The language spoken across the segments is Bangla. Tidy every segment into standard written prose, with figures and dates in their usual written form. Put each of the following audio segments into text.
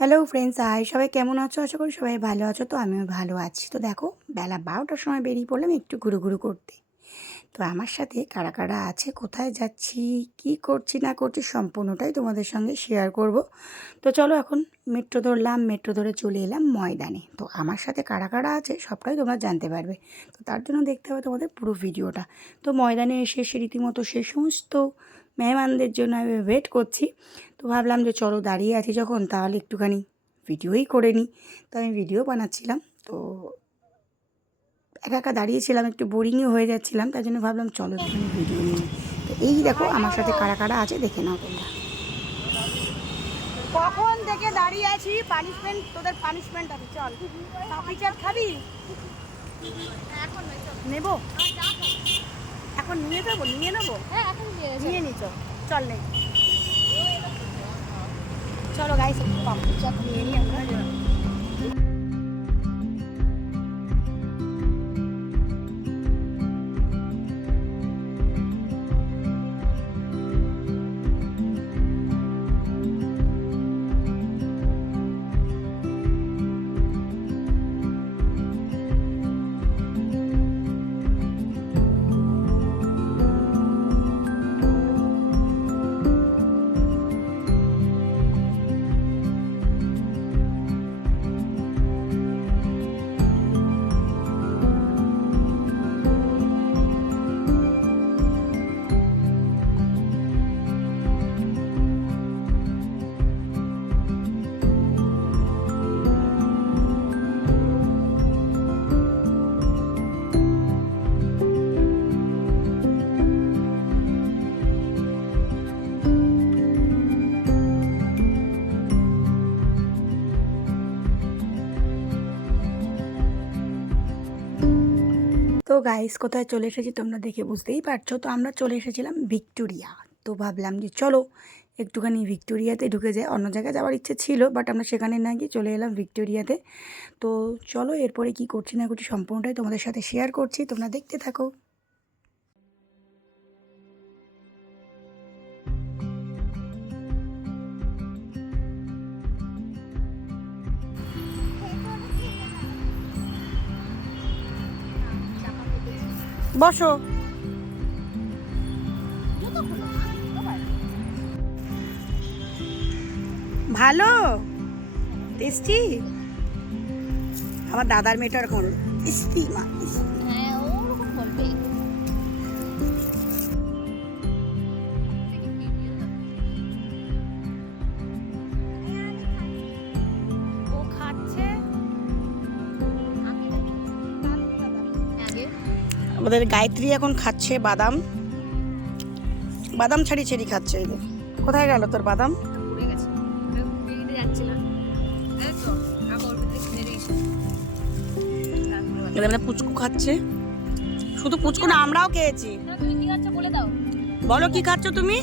হ্যালো ফ্রেন্ডস, সবাই কেমন আছো? আশা করি সবাই ভালো আছো। তো আমিও ভালো আছি। তো দেখো, বেলা ১২টার সময় বেরিয়ে পড়লাম একটু ঘুরু করতে। তো আমার সাথে কারা কারা আছে, কোথায় যাচ্ছি, কি করছি না করছি সম্পূর্ণটাই তোমাদের সঙ্গে শেয়ার করব। তো চলো, এখন মেট্রো ধরলাম, মেট্রো ধরে চলে এলাম ময়দানে। তো আমার সাথে কারা কারা আছে সবটাই তোমরা জানতে পারবে। তো তার জন্য দেখতে হবে তোমাদের পুরো ভিডিওটা। তো ময়দানে এসে সে রীতিমতো সে সমস্ত মেহমানদের জন্য আমি ওয়েট করছি। তো ভাবলাম যে চলো, দাঁড়িয়ে আছি যখন, তাহলে একটুখানি ভিডিওই করে নিই। তো আমি ভিডিও বানাচ্ছিলাম। তো একা একা দাঁড়িয়েছিলাম, একটু বোরিংই হয়ে যাচ্ছিলাম, তাই জন্য ভাবলাম চলো একটুখানি ভিডিও নিই। তো এই দেখো আমার সাথে কারা কারা আছে দেখে নাও তোমরা। কখন থেকে দাঁড়িয়ে আছি, পানিশমেন্ট, তোদের পানিশমেন্ট আছে। চল, পাপড়ি চাট খাবি? নেব, এখন নিয়ে যাবো, নিয়ে নেবো। নিয়ে নি, চল নে। চলো গাইস, পাপড়ি চাট নিয়ে নিই আমরা। তো গাইস, কোথায় চলে এসেছি তোমরা দেখে বুঝতেই পারছো। তো আমরা চলে এসেছিলাম ভিক্টোরিয়া। তো ভাবলাম যে চলো একটুখানি ভিক্টোরিয়াতে ঢুকে যাই। অন্য জায়গায় যাওয়ার ইচ্ছে ছিল, বাট আমরা সেখানে না গিয়ে চলে এলাম ভিক্টোরিয়াতে। তো চলো, এরপরে কি করছি না করছি সম্পূর্ণটাই তোমাদের সাথে শেয়ার করছি, তোমরা দেখতে থাকো। বসো। ভালো টেস্টি। আমার দাদার মেয়েটা এরকম ইস্তি মা। ও খাচ্ছে, আমাদের গায়ত্রী এখন খাচ্ছে বাদাম। বাদাম ছাড়ি ছেড়ি খাচ্ছে। এই যে, কোথায় গেল তোর বাদাম? পুচকু খাচ্ছে। শুধু পুচকু না, আমরাও খেয়েছি। বলো কি খাচ্ছ তুমি?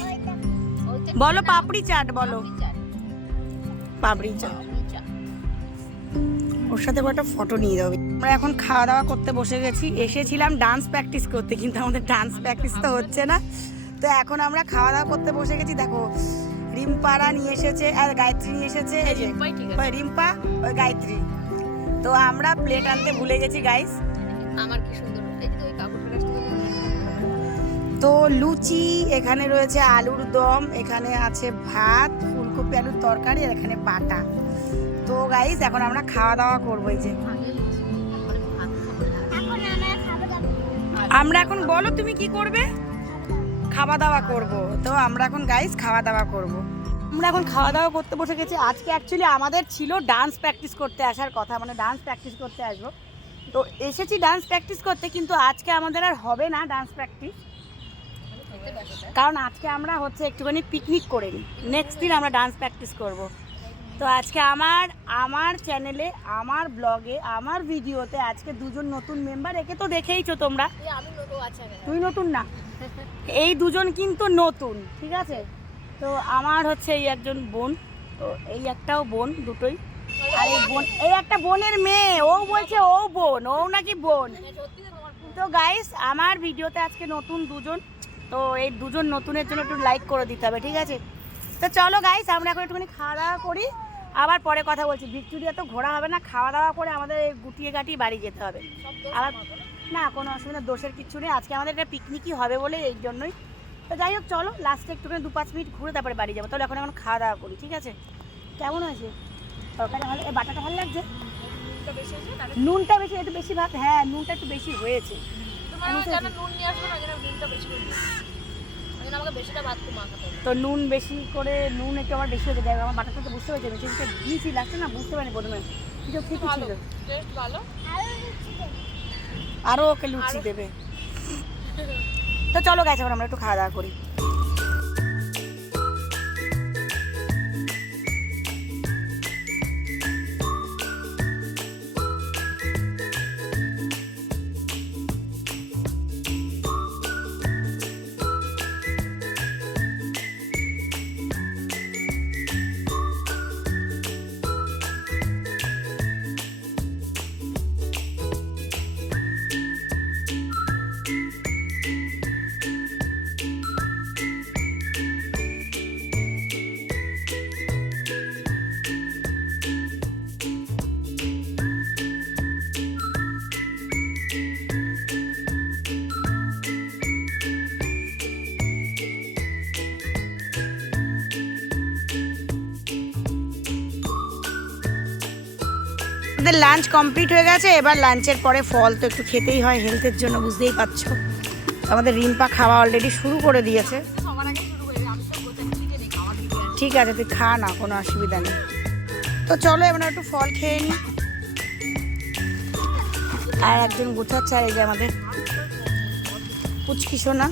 বলো পাপড়ি চাট, বলো পাপড়ি চাট। ওর সাথে একটা ফটো নিয়ে যাবে। আমরা এখন খাওয়া দাওয়া করতে বসে গেছি। এসেছিলাম ডান্স প্র্যাকটিস করতে, কিন্তু আমাদের ডান্স প্র্যাকটিস তো হচ্ছে না। তো এখন আমরা খাওয়া দাওয়া করতে বসে গেছি। দেখো, রিম্পারা নিয়ে এসেছে আর গায়ত্রী নিয়ে এসেছে। এই যে ওই রিম্পা, ওই গায়ত্রী। তো আমরা প্লেট আনতে ভুলে গেছি গাইস। আমার কি সুন্দর, এই যে ওই কাপড়টা তো লুচি, এখানে রয়েছে আলুর দম, এখানে আছে ভাত, ফুলকপি আলুর তরকারি, আর এখানে বাটা। তো গাইস এখন আমরা খাওয়া দাওয়া করবো। এই যে আমরা এখন, বলো তুমি কি করবে? খাওয়া দাওয়া করব। তো আমরা এখন গাইস খাওয়া দাওয়া করব। আমরা এখন খাওয়া দাওয়া করতে বসে গেছি। আজকে অ্যাকচুয়ালি আমাদের ছিল ডান্স প্র্যাকটিস করতে আসার কথা, মানে ডান্স প্র্যাকটিস করতে আসবো। তো এসেছি ডান্স প্র্যাকটিস করতে, কিন্তু আজকে আমাদের আর হবে না ডান্স প্র্যাকটিস, কারণ আজকে আমরা হচ্ছে একটুখানি পিকনিক করে নিই। নেক্সট দিন আমরা ডান্স প্র্যাকটিস করব। তো আজকে আমার চ্যানেলে, আমার ব্লগে, আমার ভিডিওতে আজকে দুজন নতুন মেম্বার। একে তো দেখেইছো তোমরা। তুই নতুন না, এই দুজন কিন্তু নতুন, ঠিক আছে? তো আমার হচ্ছে এই একজন বোন, তো এই একটাও বোন, দুটোই। আর এই বোন, এই একটা বোনের মেয়ে, ও বলছে ও বোন, ও নাকি বোন। তো গাইস, আমার ভিডিওতে আজকে নতুন দুজন। তো এই দুজন নতুনের জন্য একটু লাইক করে দিতে হবে, ঠিক আছে? তো চলো গাইস, আমরা এখন একটুখানি খাওয়া দাওয়া করি। আবার পরে কথা বলছি, ভিক্টোরিয়া তো ঘোরা হবে না, খাওয়া দাওয়া করে আমাদের গুটিয়ে গাটিয়ে বাড়ি যেতে হবে। আবার না কোনো অসুবিধা, দোষের কিচ্ছু নেই, আজকে আমাদের একটা পিকনিকই হবে বলে এই জন্যই। তো যাই হোক চলো লাস্টে একটুখানি 2-5 মিনিট ঘুরে তারপরে বাড়ি যাবো। তাহলে এখন খাওয়া দাওয়া করি, ঠিক আছে? কেমন হয়েছে তরকারি? ভালো, এই বাটাটা ভালো লাগছে, নুনটা বেশি, একটু বেশি ভাত, হ্যাঁ নুনটা একটু বেশি হয়েছে। তো নুন বেশি করে, নুন একটু আমার বেশি হয়েছে, দেখ আমার বাটাটা তো বুঝতে পেরেছি, বেশি দিয়েছি লাগছে না, বুঝতে পারিনি প্রথমে, কিন্তু ঠিকই ছিল। আরও ওকে লুচি দেবে। তো চলো গাইস এখন আমরা একটু খাওয়া দাওয়া করি। আমাদের লাঞ্চ কমপ্লিট হয়ে গেছে, এবার লাঞ্চের পরে ফল তো একটু খেতেই হয় হেলথের জন্য, বুঝতেই পারছো। আমাদের রিম্পা খাওয়া অলরেডি শুরু করে দিয়েছে। ঠিক আছে তুই খা না, কোনো অসুবিধা নেই। তো চলো এবার একটু ফল খেয়ে নিই। আর একজন গুছাচ্ছে, আর এই যে আমাদের পুচকি সোনা,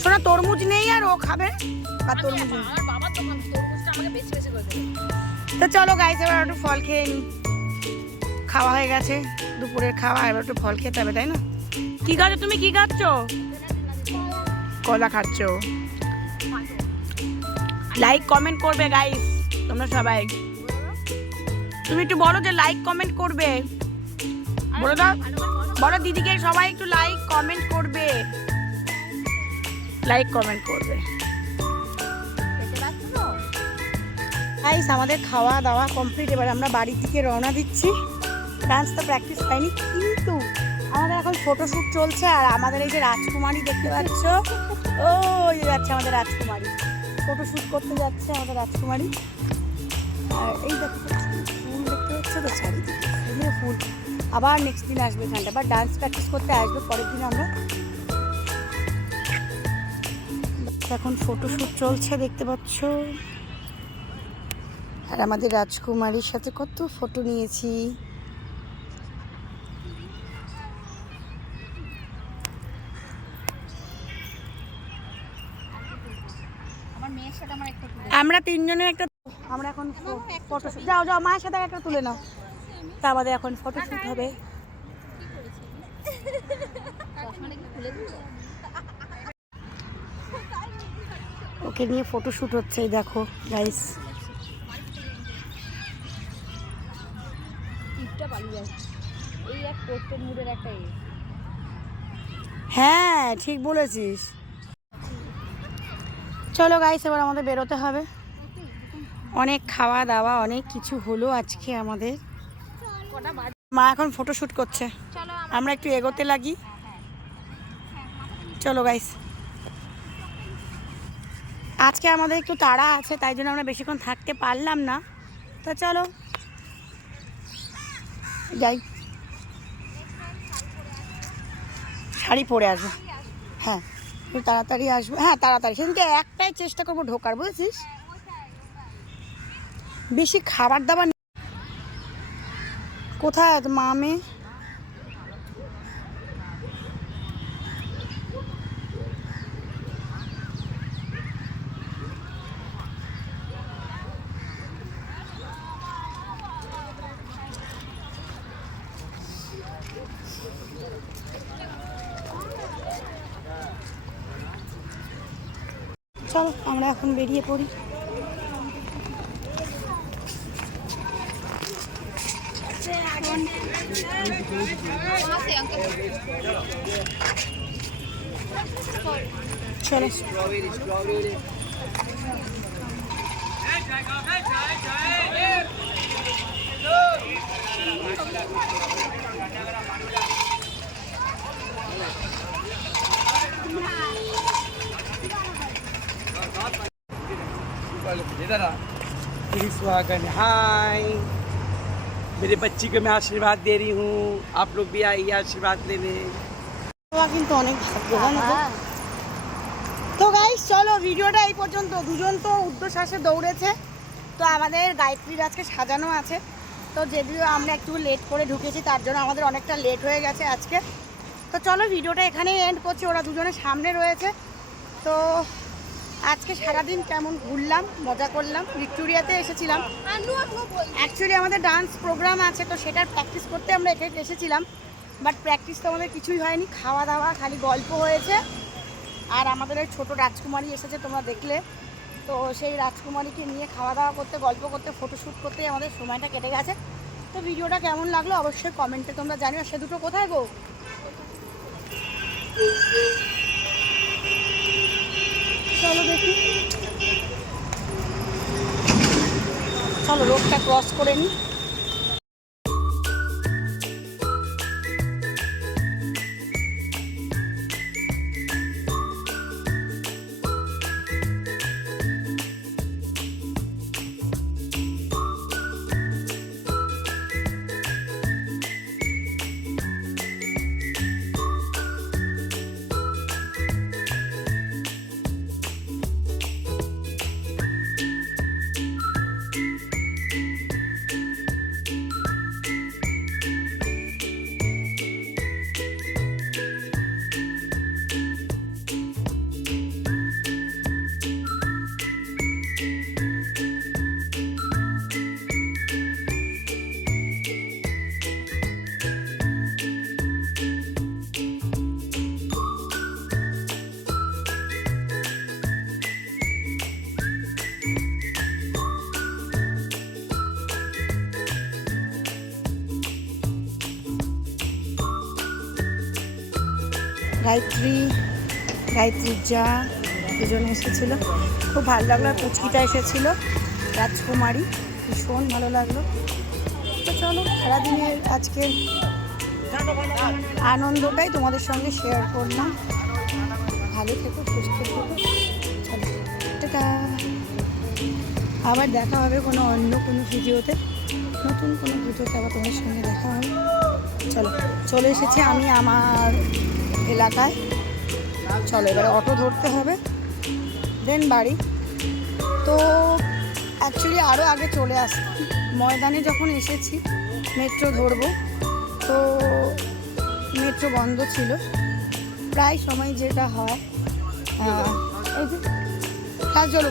সোনা তরমুজ নেই আর ও খাবে, বা তরমুজ নেই। তো চলো গাইস এবার একটু ফল খেয়ে নিই। খাওয়া হয়ে গেছে, দুপুরের খাওয়া, এবার একটু ফল খেতে হবে, তাই না? কি খাচ্ছ তুমি, কি খাচ্ছ? কলা খাচ্ছ? লাইক কমেন্ট করবে গাইস তোমরা সবাই, তুমি একটু বলো যে লাইক কমেন্ট করবে, বলো দাও, বলো দিদিকে সবাই একটু লাইক কমেন্ট করবে, লাইক কমেন্ট করবে গাইস। আমাদের খাওয়া দাওয়া কমপ্লিট, এবার আমরা বাড়ির দিকে রওনা দিচ্ছি। ডান্স তো প্র্যাকটিস হয়নি, কিন্তু আমাদের এখন ফটোশ্যুট চলছে। আর আমাদের এই যে রাজকুমারী দেখতে পাচ্ছ, ও যাচ্ছে আমাদের রাজকুমারী, ফটোশ্যুট করতে যাচ্ছে আমাদের রাজকুমারী। আর এই দেখো ফুল দেখতে পাচ্ছ তো, চারিদিকে ফুলে ফুল। আবার নেক্সট দিন আসবে এখানটা, আবার ডান্স প্র্যাকটিস করতে আসবে পরের দিন আমরা। এখন ফটোশ্যুট চলছে দেখতে পাচ্ছ। আর আমাদের রাজকুমারীর সাথে কত ফটো নিয়েছি। আমরা তিনজনের একটা, আমরা এখন ফটোশ্যুট, যাও যাও মায়ের সাথে একটা তুলে নাও। তা আমাদের এখন ফটোশ্যুট হবে। ওকে নিয়ে ফটোশ্যুট হচ্ছে, এই দেখো গাইস। হ্যাঁ ঠিক বলেছিস। চলো গাইস এবার আমাদের বেরোতে হবে, অনেক খাওয়া দাওয়া অনেক কিছু হলো আজকে আমাদের। মা এখন ফটোশ্যুট করছে, আমরা একটু এগোতে লাগি। চলো গাইস, আজকে আমাদের একটু তাড়া আছে, তাই জন্য আমরা বেশিক্ষণ থাকতে পারলাম না। তো চলো যাই, শাড়ি পরে আসবো। হ্যাঁ একটু তাড়াতাড়ি আসবো, হ্যাঁ তাড়াতাড়ি। সেদিনকে একটাই চেষ্টা করবো ঢোকার, বুঝেছিস? বেশি খাবার দাবার কোথায় মামে? চলো আমরা এখন বেরিয়ে পড়ি। চলো स्वागत हाय मेरे बच्ची को मैं आशीर्वाद दे रही हूँ आप लोग भी आइए आशीर्वाद लेने কিন্তু অনেক ভাগ্যবান গো। তো গাইস চলো ভিডিওটা এই পর্যন্ত। দুজন তো ঊর্ধ্বশ্বাসে দৌড়েছে, তো আমাদের গায়ত্রীর আজকে সাজানো আছে। তো যদিও আমরা একটু লেট করে ঢুকেছি তার জন্য আমাদের অনেকটা লেট হয়ে গেছে আজকে। তো চলো ভিডিওটা এখানেই এন্ড করছি, ওরা দুজনের সামনে রয়েছে। তো আজকে সারাদিন কেমন ঘুরলাম, মজা করলাম। ভিক্টোরিয়াতে এসেছিলাম, অ্যাকচুয়ালি আমাদের ডান্স প্রোগ্রাম আছে, তো সেটার প্র্যাকটিস করতে আমরা এখানে এসেছিলাম। বাট প্র্যাকটিস তো আমাদের কিছুই হয়নি, খাওয়া দাওয়া খালি গল্প হয়েছে। আর আমাদের ওই ছোটো রাজকুমারী এসেছে, তোমরা দেখলে। তো সেই রাজকুমারীকে নিয়ে খাওয়া দাওয়া করতে, গল্প করতে, ফটোশ্যুট করতেই আমাদের সময়টা কেটে গেছে। তো ভিডিওটা কেমন লাগলো অবশ্যই কমেন্টে তোমরা জানিও। সে দুটো কোথায় গো? চলো দেখি, চলো রোডটা ক্রস করে নিই। গায়ত্রীর যা দুজনে এসেছিল, খুব ভালো লাগলো। আর পুচকিটা এসেছিল রাজকুমারী, ভীষণ ভালো লাগলো। তো চলো সারাদিনের আজকের আনন্দটাই তোমাদের সঙ্গে শেয়ার করলাম। ভালো থেকো, সুস্থ থেকো। চলো টাটা, আবার দেখা হবে কোনো অন্য কোনো ভিডিওতে, নতুন কোনো ভিডিওতে আবার তোমাদের সঙ্গে দেখা হবে। চলো চলে এসেছি আমি আমার এলাকায়। চলো এবারে অটো ধরতে হবে, দেন বাড়ি। তো অ্যাকচুয়ালি আরও আগে চলে আসতাম, ময়দানে যখন এসেছি মেট্রো ধরবো, তো মেট্রো বন্ধ ছিল প্রায় সময়, যেটা হয় এই যে চলো